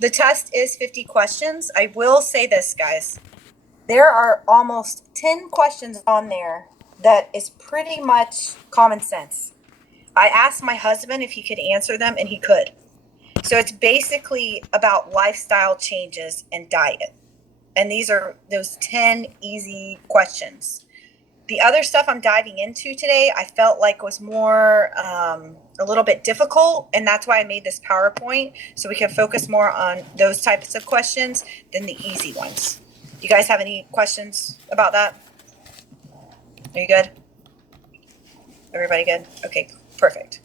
The test is 50 questions. I will say this, guys. There are almost 10 questions on there that is pretty much common sense. I asked my husband if he could answer them, and he could. So it's basically about lifestyle changes and diet. And these are those 10 easy questions. The other stuff I'm diving into today, I felt like was more a little bit difficult, and that's why I made this PowerPoint, so we can focus more on those types of questions than the easy ones. You guys have any questions about that? Are you good? Everybody good? Okay, perfect.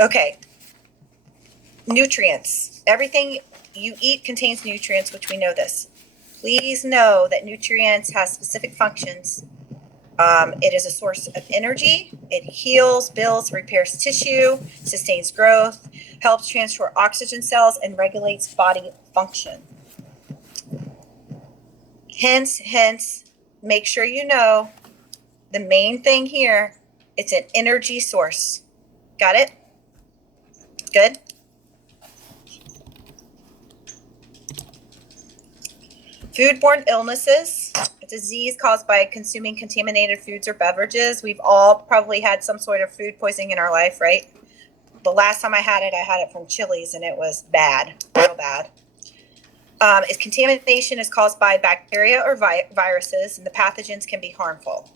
Okay. Nutrients. Everything you eat contains nutrients, which we know this. Please know that nutrients have specific functions. It is a source of energy. It heals, builds, repairs tissue, sustains growth, helps transport oxygen cells, and regulates body function. Hence, make sure you know the main thing here, it's an energy source. Got it? Good? Foodborne illnesses, a disease caused by consuming contaminated foods or beverages. We've all probably had some sort of food poisoning in our life, right? The last time I had it from Chili's, and it was bad, real bad. If contamination is caused by bacteria or viruses, and the pathogens can be harmful.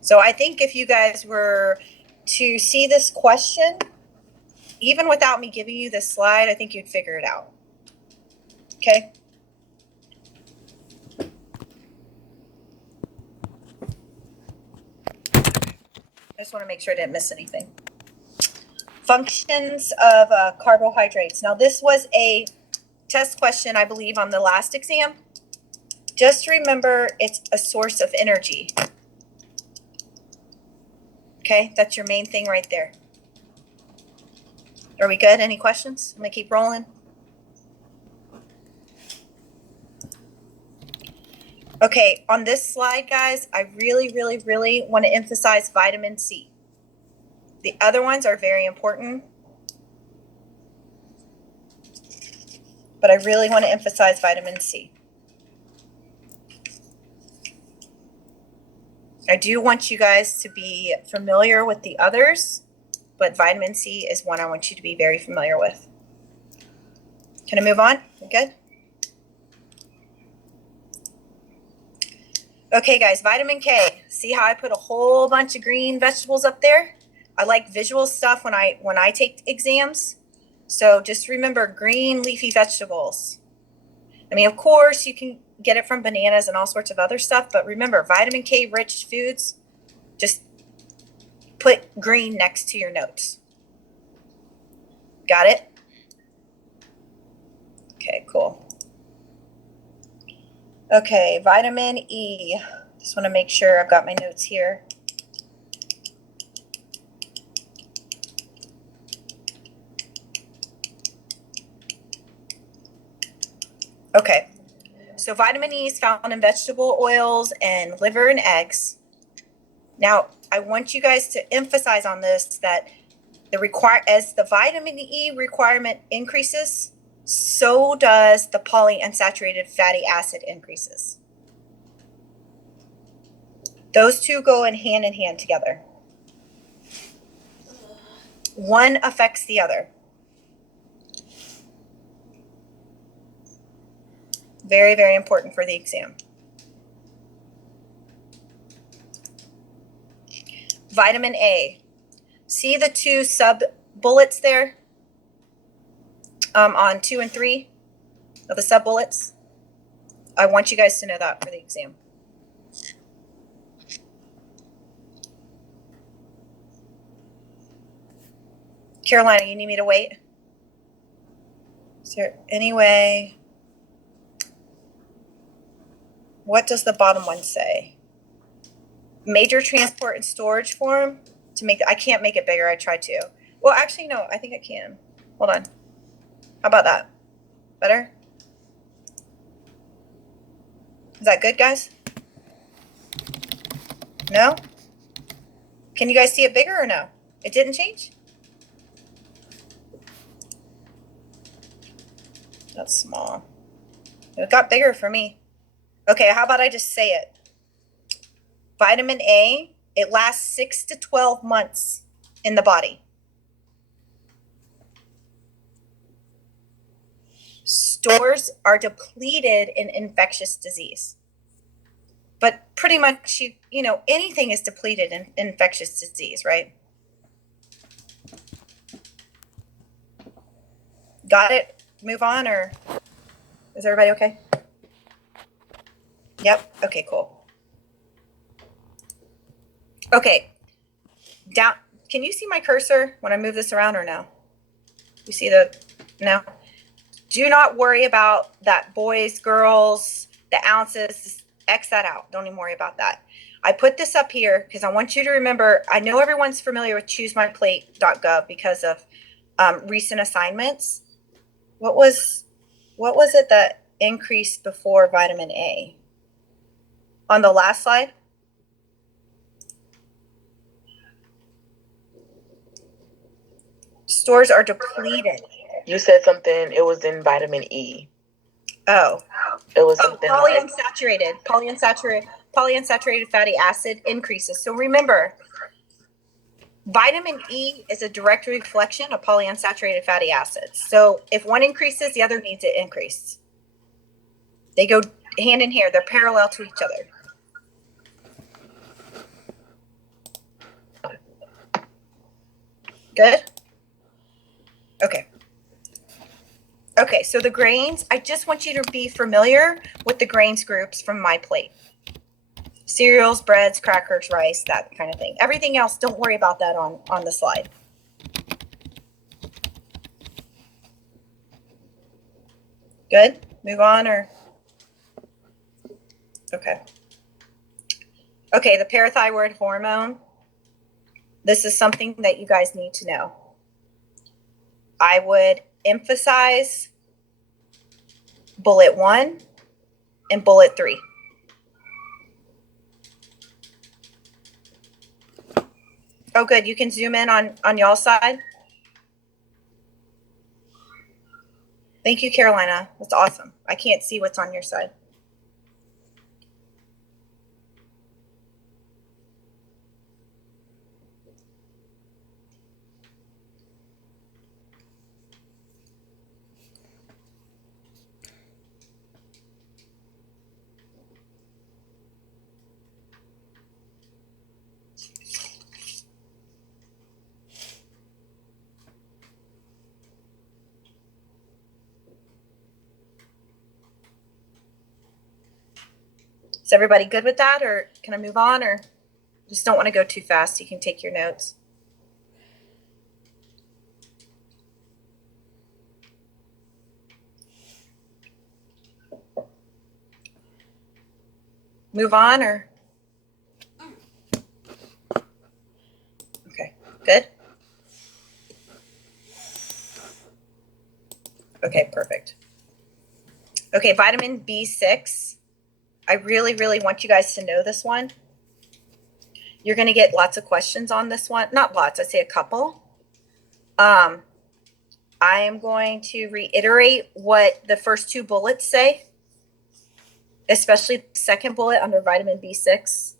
So I think if you guys were to see this question, even without me giving you this slide, I think you'd figure it out. Okay? I just want to make sure I didn't miss anything. Functions of carbohydrates. Now, this was a test question, I believe, on the last exam. Just remember, it's a source of energy. Okay, that's your main thing right there. Are we good? Any questions? I'm going to keep rolling. Okay, on this slide, guys, I really want to emphasize vitamin C. The other ones are very important, but I really want to emphasize vitamin C. I do want you guys to be familiar with the others, but vitamin C is one I want you to be very familiar with. Can I move on? Good? Okay, guys, vitamin K. See how I put a whole bunch of green vegetables up there? I like visual stuff when I take exams. So just remember green leafy vegetables. I mean, of course, you can get it from bananas and all sorts of other stuff, but remember, vitamin K rich foods, just put green next to your notes. Got it? Okay, cool. Okay, vitamin E. Just want to make sure I've got my notes here. Okay, so vitamin E is found in vegetable oils and liver and eggs. Now, I want you guys to emphasize on this that as the vitamin E requirement increases, so does the polyunsaturated fatty acid increases. Those two go in hand together. One affects the other. Very important for the exam. Vitamin A. See the two sub bullets there on 2 and 3 of the sub bullets? I want you guys to know that for the exam. Carolina, you need me to wait? Is there any way? What does the bottom one say? Major transport and storage form to make. I can't make it bigger. I tried to. Well, actually, no. I think I can. Hold on. How about that? Better? Is that good, guys? No? Can you guys see it bigger or no? It didn't change? That's small. It got bigger for me. Okay, how about I just say it? Vitamin A, it lasts 6 to 12 months in the body. Stores are depleted in infectious disease. But pretty much, anything is depleted in infectious disease, right? Got it? Move on, or is everybody okay? Yep. Okay, cool. Okay. Down. Can you see my cursor when I move this around or no? You see no? Do not worry about that boys, girls, the ounces. Just X that out. Don't even worry about that. I put this up here because I want you to remember, I know everyone's familiar with choosemyplate.gov because of recent assignments. What was it that increased before vitamin A? On the last slide? Stores are depleted. You said something, it was in vitamin E. Oh. It was something polyunsaturated fatty acid increases. So remember, vitamin E is a direct reflection of polyunsaturated fatty acids. So if one increases, the other needs to increase. They go hand in hand. They're parallel to each other. Good? Okay. Okay, so the grains, I just want you to be familiar with the grains groups from my plate. Cereals, breads, crackers, rice, that kind of thing. Everything else, don't worry about that on the slide. Good? Move on or? Okay. Okay, the parathyroid hormone. This is something that you guys need to know. I would emphasize bullet 1 and bullet 3. Oh, good. You can zoom in on y'all's side. Thank you, Carolina. That's awesome. I can't see what's on your side. Is everybody good with that, or can I move on, or just don't want to go too fast? You can take your notes. Move on, or? Okay, good. Okay, perfect. Okay, vitamin B6. I really, really want you guys to know this one. You're going to get lots of questions on this one. Not lots, I'd say a couple. I am going to reiterate what the first 2 bullets say, especially the second bullet under vitamin B6.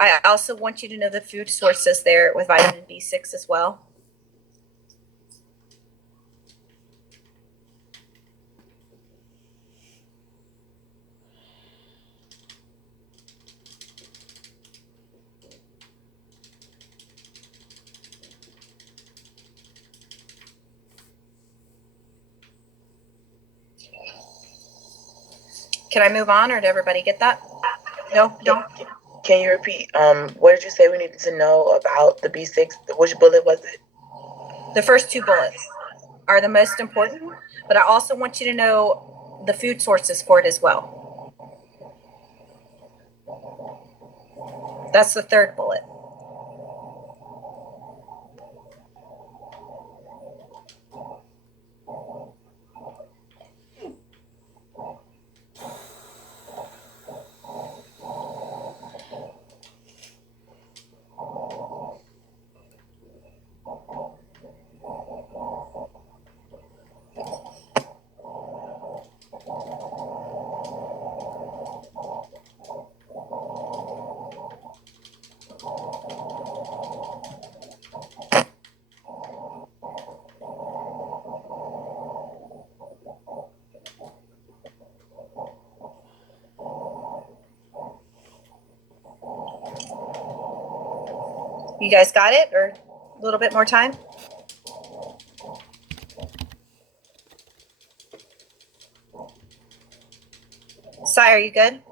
I also want you to know the food sources there with vitamin B6 as well. Can I move on, or did everybody get that? No, don't. Can you repeat? What did you say we needed to know about the B6? Which bullet was it? The first 2 bullets are the most important, but I also want you to know the food sources for it as well. That's the 3rd bullet. You guys got it, or a little bit more time? Sai, are you good?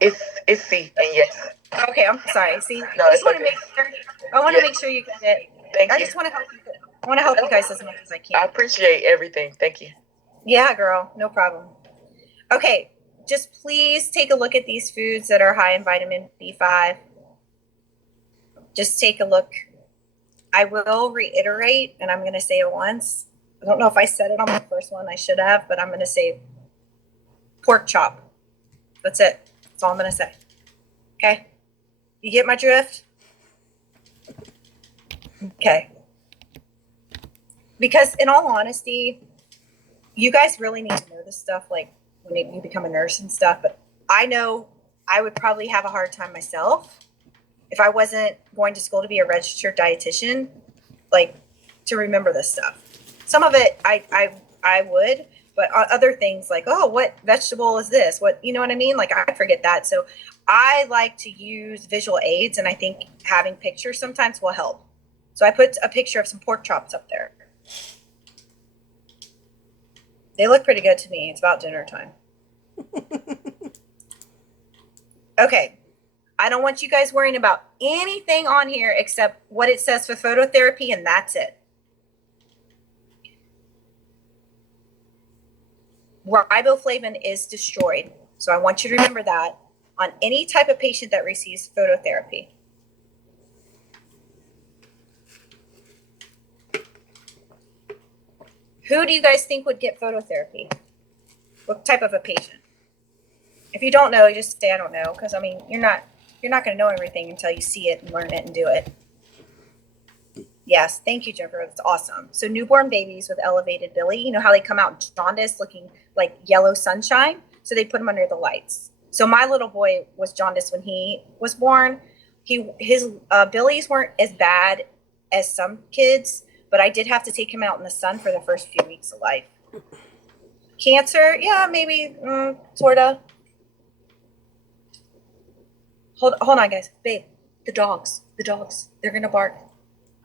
It's C and yes. Okay, I'm sorry. See, No, I just it's want to okay. make sure. I want to Yeah. make sure you get it. Thank I you. just want to help you. I want to help you guys as much as I I can. appreciate everything. Thank you. Yeah, girl, no problem. Okay, just please take a look at these foods that are high in vitamin B5. Just take a look. I will reiterate, and I'm going to say it once. I don't know if I said it on my first one. I should have, but I'm going to say pork chop. That's it. That's all I'm going to say. Okay? You get my drift? Okay. Because in all honesty, you guys really need to know this stuff, like when you become a nurse and stuff. But I know I would probably have a hard time myself if I wasn't going to school to be a registered dietitian, like to remember this stuff. Some of it I would, but other things like, oh, what vegetable is this? What, you know what I mean? Like I forget that. So I like to use visual aids, and I think having pictures sometimes will help. So I put a picture of some pork chops up there. They look pretty good to me. It's about dinner time. Okay. I don't want you guys worrying about anything on here except what it says for phototherapy, and that's it. Riboflavin is destroyed. So I want you to remember that on any type of patient that receives phototherapy. Who do you guys think would get phototherapy? What type of a patient? If you don't know, you just say I don't know, because I mean you're not going to know everything until you see it and learn it and do it. Yes, thank you, Jennifer. That's awesome. So newborn babies with elevated bili, you know how they come out jaundiced, looking like yellow sunshine? So they put them under the lights. So my little boy was jaundiced when he was born. His bilis weren't as bad as some kids, but I did have to take him out in the sun for the first few weeks of life. Cancer, yeah, maybe, sort of. Hold on, guys. Babe, the dogs, they're going to bark.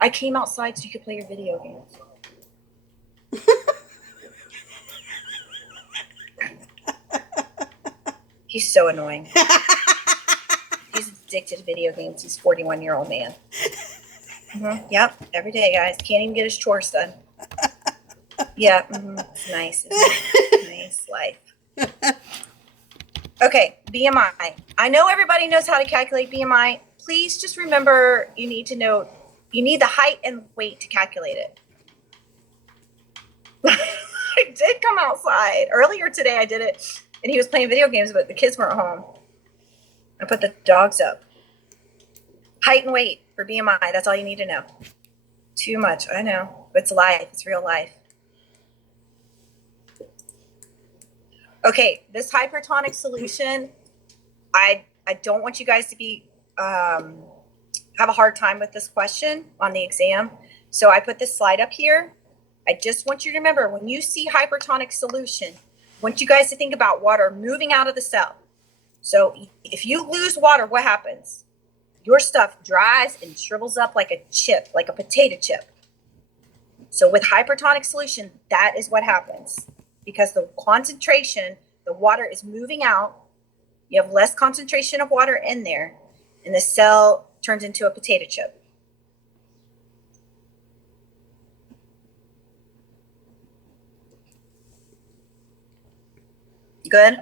I came outside so you could play your video games. He's so annoying. He's addicted to video games. He's a 41-year-old man. Yep, every day, guys. Can't even get his chores done. Yeah, it's nice. Nice life. Okay, BMI. I know everybody knows how to calculate BMI. Please just remember you need the height and weight to calculate it. I did come outside. Earlier today I did it, and he was playing video games, but the kids weren't home. I put the dogs up. Height and weight for BMI. That's all you need to know. Too much, I know. But it's life. It's real life. Okay, this hypertonic solution, I don't want you guys to be have a hard time with this question on the exam. So I put this slide up here. I just want you to remember, when you see hypertonic solution, I want you guys to think about water moving out of the cell. So if you lose water, what happens? Your stuff dries and shrivels up like a chip, like a potato chip. So with hypertonic solution, that is what happens. Because the concentration, the water is moving out, you have less concentration of water in there, and the cell turns into a potato chip. Good?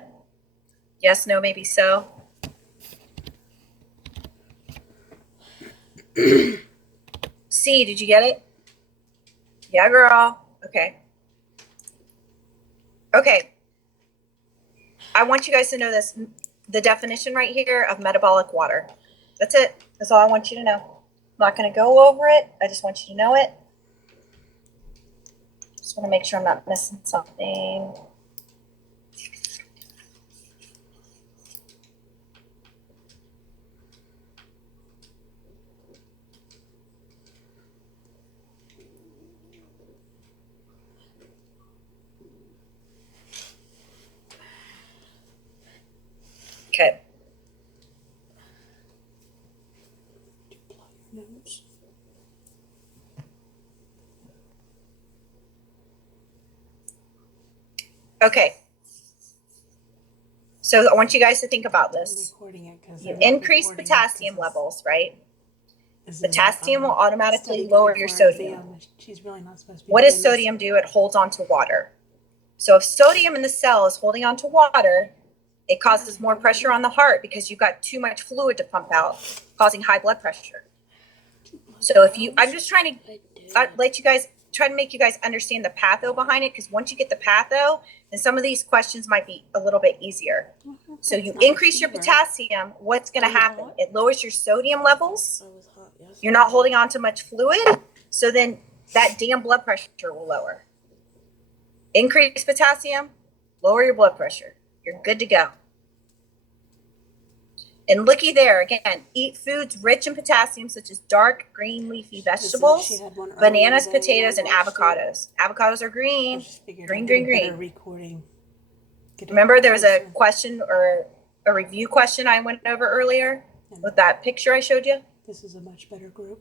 Yes, no, maybe so. C, did you get it? Yeah, girl. Okay. Okay. I want you guys to know this, the definition right here of metabolic water. That's it. That's all I want you to know. I'm not going to go over it. I just want you to know it. Just want to make sure I'm not missing something. Okay. Okay. So I want you guys to think about I'm this. recording it because You increase potassium levels, right? This is Potassium will automatically study lower guide your for our sodium. exam. She's really not supposed to be What does doing this. sodium do? It holds on to water. So if sodium in the cell is holding on to water, it causes more pressure on the heart because you've got too much fluid to pump out, causing high blood pressure. So if you, I'm just trying to let you guys, try to make you guys understand the patho behind it, because once you get the patho, then some of these questions might be a little bit easier. So you increase your potassium, what's going to happen? It lowers your sodium levels. You're not holding on to much fluid, so then that damn blood pressure will lower. Increase potassium, lower your blood pressure. You're good to go. And looky there, again, eat foods rich in potassium, such as dark green leafy vegetables, bananas, potatoes, and avocados. Avocados are green. Green. Recording. Remember there was a question or a review question I went over earlier with that picture I showed you? This is a much better group.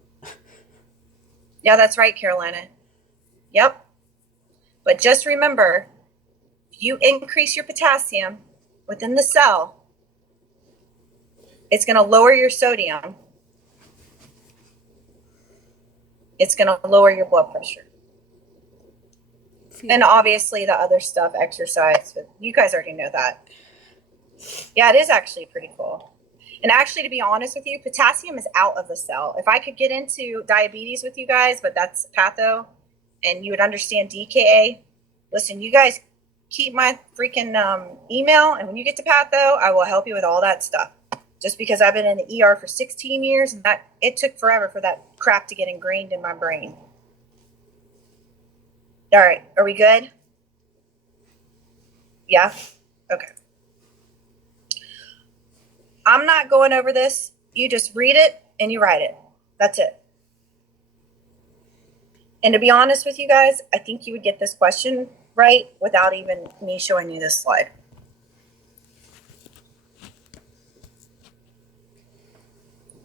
Yeah, that's right, Carolina. Yep. But just remember, if you increase your potassium within the cell, it's going to lower your sodium. It's going to lower your blood pressure. And obviously the other stuff, exercise, but you guys already know that. Yeah, it is actually pretty cool. And actually, to be honest with you, potassium is out of the cell. If I could get into diabetes with you guys, but that's patho, and you would understand DKA, listen, you guys keep my freaking email, and when you get to patho, I will help you with all that stuff. Just because I've been in the ER for 16 years, and that it took forever for that crap to get ingrained in my brain. All right, are we good? Yeah? Okay. I'm not going over this. You just read it and you write it. That's it. And to be honest with you guys, I think you would get this question right without even me showing you this slide.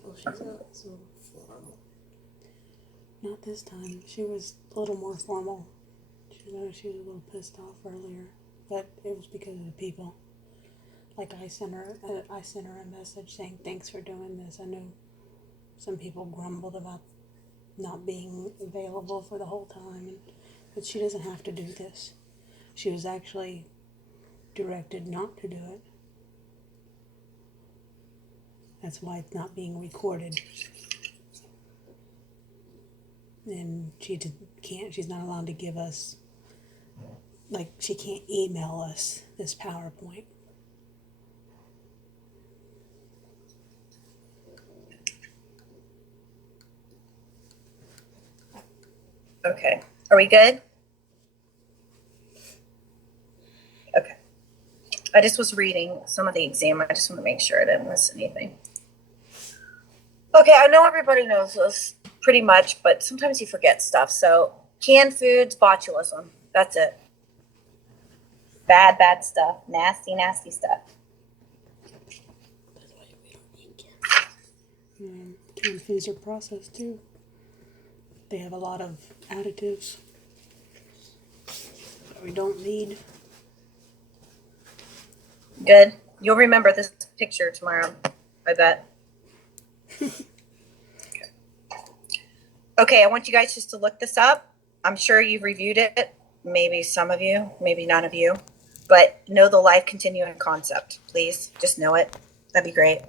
Well, she's not so formal. Not this time. She was a little more formal. She was a little pissed off earlier, but it was because of the people. Like I sent her a message saying thanks for doing this. I know some people grumbled about not being available for the whole time, but she doesn't have to do this. She was actually directed not to do it. That's why it's not being recorded. And she's not allowed to give us, like, she can't email us this PowerPoint. Okay. Are we good? Okay. I just was reading some of the exam. I just want to make sure I didn't miss anything. Okay, I know everybody knows this pretty much, but sometimes you forget stuff. So canned foods, botulism. That's it. Bad stuff. Nasty stuff. Canned foods are processed too. They have a lot of additives that we don't need. Good. You'll remember this picture tomorrow, I bet. Okay, I want you guys just to look this up. I'm sure you've reviewed it. Maybe some of you, maybe none of you. But know the life continuing concept, please. Just know it. That'd be great.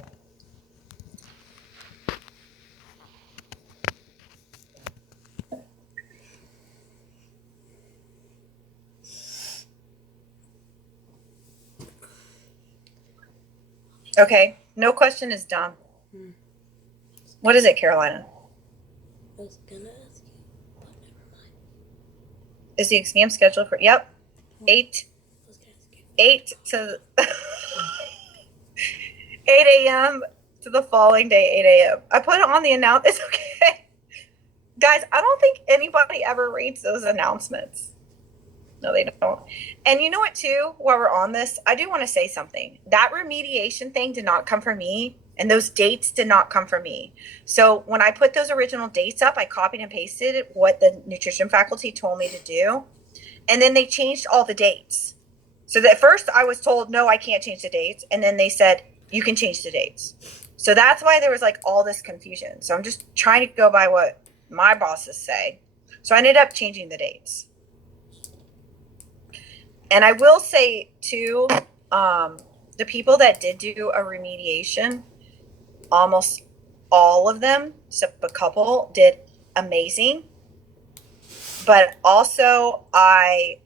Okay, no question is dumb. What is it, Carolina? I was gonna ask you, but never mind. Is the exam scheduled for, yep, 8 to 8 a.m. to the following day, 8 a.m. I put it on the announcement. It's okay. Guys, I don't think anybody ever reads those announcements. No, they don't. And you know what, too, while we're on this, I do want to say something. That remediation thing did not come from me, and those dates did not come from me. So when I put those original dates up, I copied and pasted what the nutrition faculty told me to do, and then they changed all the dates. So at first I was told, no, I can't change the dates. And then they said, you can change the dates. So that's why there was like all this confusion. So I'm just trying to go by what my bosses say. So I ended up changing the dates. And I will say too, the people that did do a remediation, almost all of them, except a couple, did amazing. But also I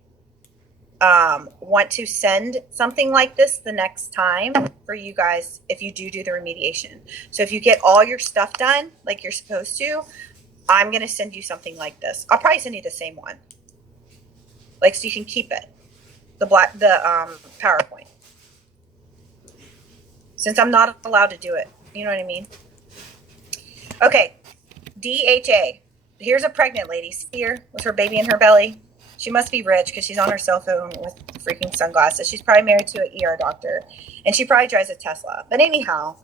want to send something like this the next time for you guys if you do the remediation. So if you get all your stuff done like you're supposed to, I'm going to send you something like this. I'll probably send you the same one. Like, so you can keep it. The PowerPoint. Since I'm not allowed to do it. You know what I mean? Okay. DHA. Here's a pregnant lady. See her with her baby in her belly. She must be rich because she's on her cell phone with freaking sunglasses. She's probably married to an ER doctor. And she probably drives a Tesla. But anyhow,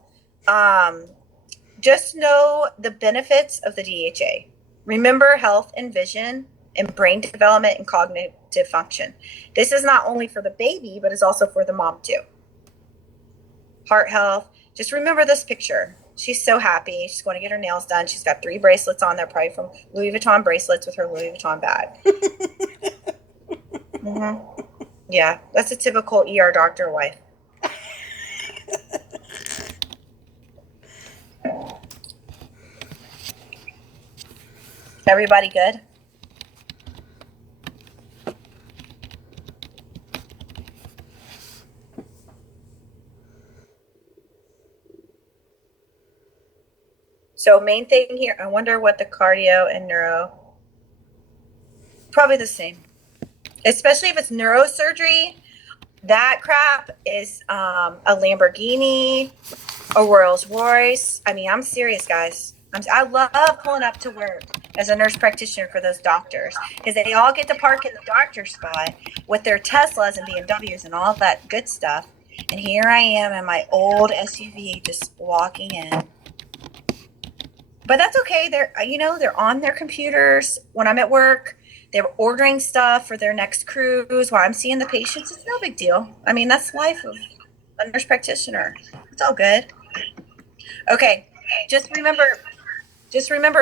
just know the benefits of the DHA. Remember health and vision and brain development and cognitive function. This is not only for the baby, but it's also for the mom too. Heart health. Just remember this picture. She's so happy. She's going to get her nails done. She's got 3 bracelets on there, probably from Louis Vuitton bracelets with her Louis Vuitton bag. Mm-hmm. Yeah, that's a typical ER doctor wife. Everybody good? So main thing here, I wonder what the cardio and neuro, probably the same. Especially if it's neurosurgery, that crap is a Lamborghini, a Rolls Royce. I mean, I'm serious, guys. I love pulling up to work as a nurse practitioner for those doctors because they all get to park in the doctor spot with their Teslas and BMWs and all that good stuff. And here I am in my old SUV just walking in. But that's okay. They're on their computers when I'm at work. They're ordering stuff for their next cruise while I'm seeing the patients. It's no big deal. I mean, that's life of a nurse practitioner. It's all good. Okay. Just remember,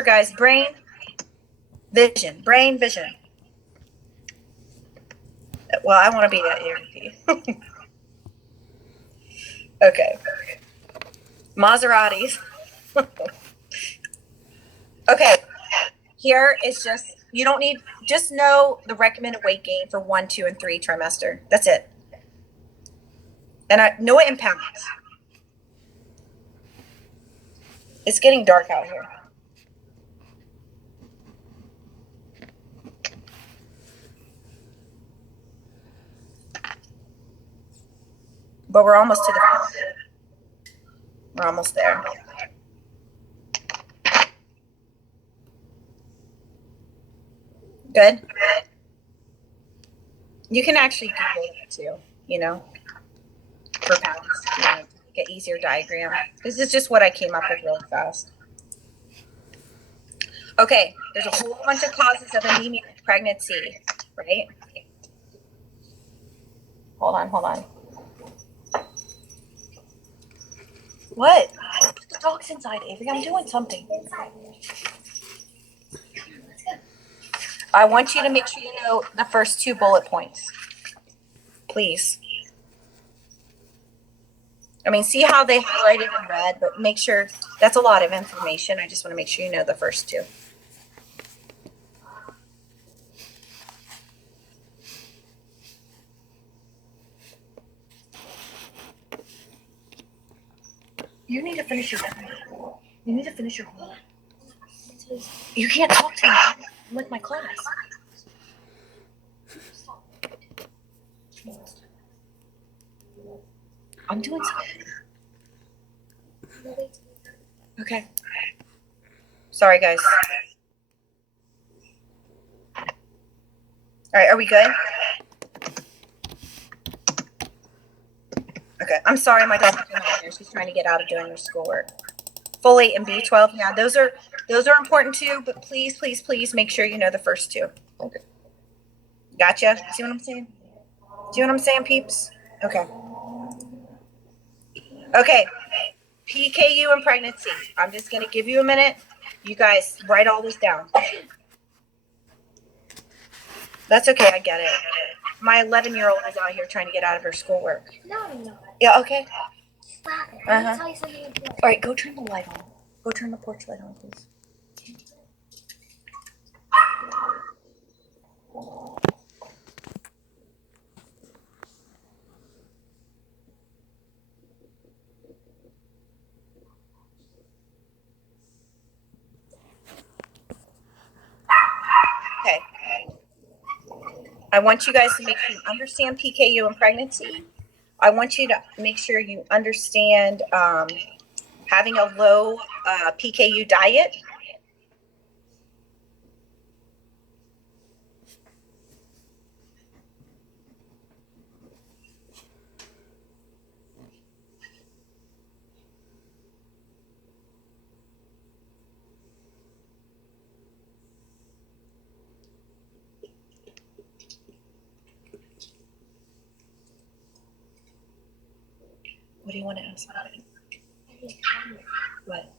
guys, brain vision. Well, I want to be that ERP. Okay. Maseratis. Okay. Here is you don't need, just know the recommended weight gain for 1, 2, and 3 trimester. That's it. And I know it in pounds. It's getting dark out here. But we're almost to we're almost there. Good. You can actually Google it too, for pounds, get easier diagram. This is just what I came up with really fast. Okay, there's a whole bunch of causes of anemia in pregnancy, right? Hold on. What? Put the dogs inside, Avery. I'm doing something. I want you to make sure you know the first 2 bullet points. Please. I mean, see how they highlighted in red, but make sure that's a lot of information. I just want to make sure you know the first 2. You need to finish your homework. You can't talk to me. I'm with my class. I'm doing something. Okay. Sorry, guys. All right, are we good? Okay, I'm sorry, my daughter's in here. She's trying to get out of doing her schoolwork. Folate and B12, yeah, those are important too, but please make sure you know the first 2. Okay. Gotcha? See what I'm saying? Do you know what I'm saying, peeps? Okay. Okay. PKU and pregnancy. I'm just going to give you a minute. You guys write all this down. That's okay. I get it. My 11-year-old is out here trying to get out of her schoolwork. No, I'm not. Yeah, okay. Stop it. Uh-huh. Let me tell you something important. All right, go turn the light on. Go turn the porch light on, please. Okay. I want you guys to make sure you understand PKU and pregnancy. I want you to make sure you understand having a low PKU diet. What do you want to ask about it? I need a comment. What?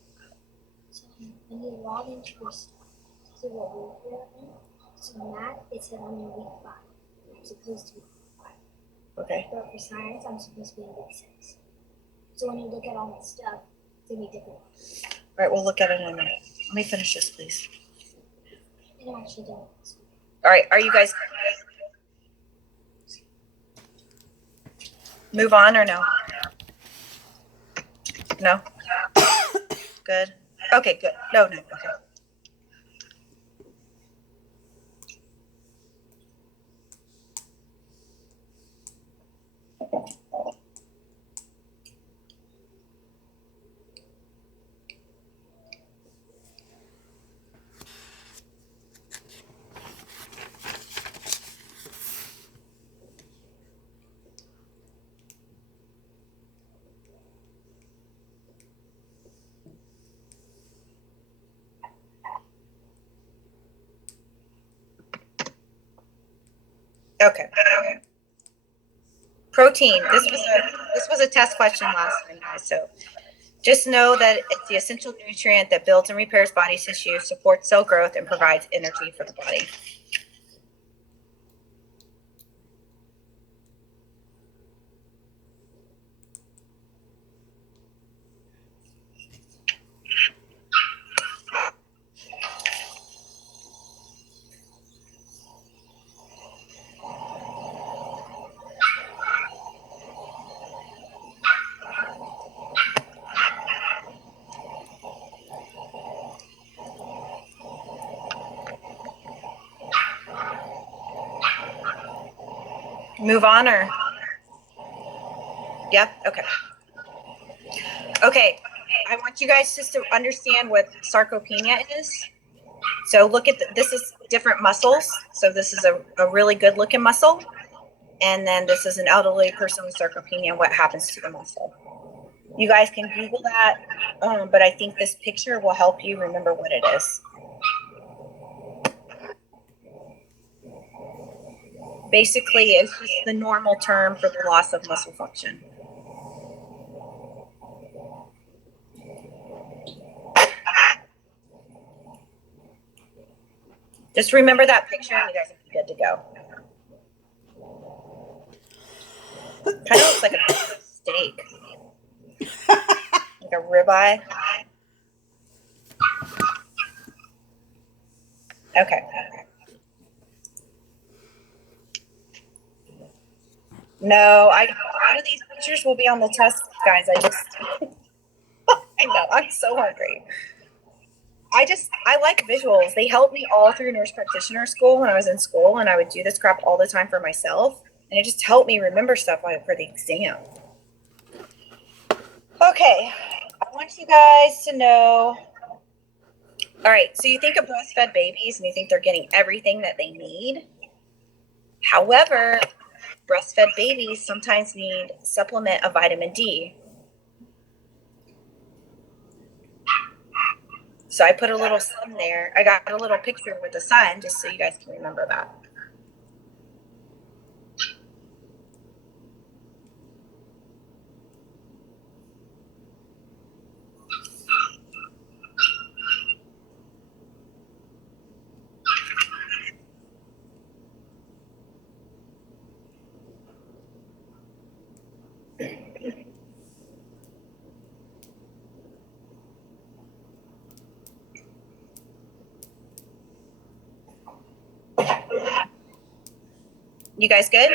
So when you log into your stuff, to see what week you're in, so math, it said I'm in week 5. I'm supposed to be week 5. Okay. But for science, I'm supposed to be in week 6. So when you look at all my stuff, it's going to be different. All right, we'll look at it in a minute. Let me finish this, please. It actually don't. All right, are you guys move on or no? No? Good. Okay, good. No, okay. Okay. Protein. This was a test question last time, guys. So just know that it's the essential nutrient that builds and repairs body tissue, supports cell growth, and provides energy for the body. Move on or? Yep. Okay. Okay. I want you guys just to understand what sarcopenia is. So look at this is different muscles. So this is a really good looking muscle. And then this is an elderly person with sarcopenia and what happens to the muscle. You guys can Google that, but I think this picture will help you remember what it is. Basically, it's just the normal term for the loss of muscle function. Just remember that picture and you guys will be good to go. Kind of looks like a steak. Like a ribeye. Okay. No, one of these pictures will be on the test, guys. I know, I'm so hungry. I like visuals. They helped me all through nurse practitioner school when I was in school, and I would do this crap all the time for myself. And it just helped me remember stuff for the exam. Okay, I want you guys to know. All right, so you think of breastfed babies and you think they're getting everything that they need. However, breastfed babies sometimes need supplement of vitamin D. So I put a little sun there. I got a little picture with the sun just so you guys can remember that. You guys good?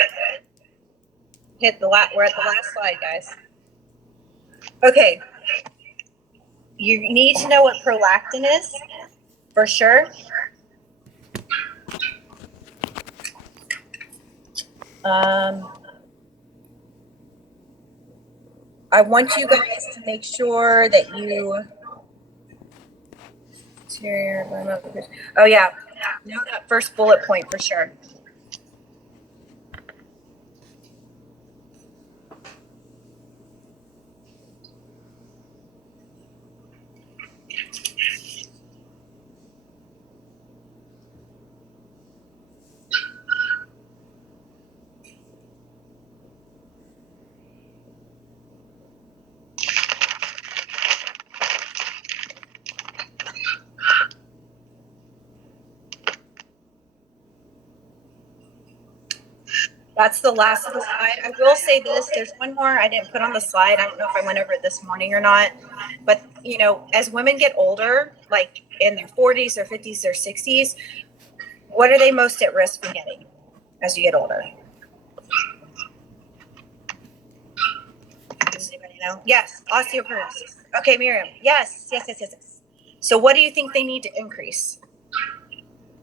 We're at the last slide, guys. Okay. You need to know what prolactin is, for sure. I want you guys to make sure that you. Oh yeah, know that first bullet point for sure. That's the last slide. I will say this, there's one more I didn't put on the slide. I don't know if I went over it this morning or not, but you know, as women get older, like in their 40s, their 50s, their 60s, what are they most at risk for getting as you get older? Does anybody know? Yes, osteoporosis. Okay, Miriam. Yes. So what do you think they need to increase?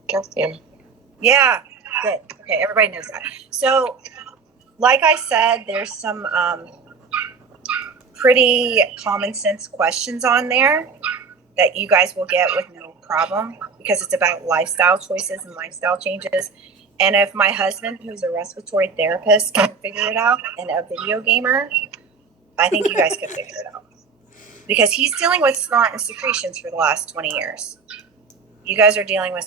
Calcium. Yeah, good. Okay, everybody knows that. So, like I said, there's some pretty common sense questions on there that you guys will get with no problem because it's about lifestyle choices and lifestyle changes. And if my husband, who's a respiratory therapist, can figure it out and a video gamer, I think you guys can figure it out. Because he's dealing with snot and secretions for the last 20 years. You guys are dealing with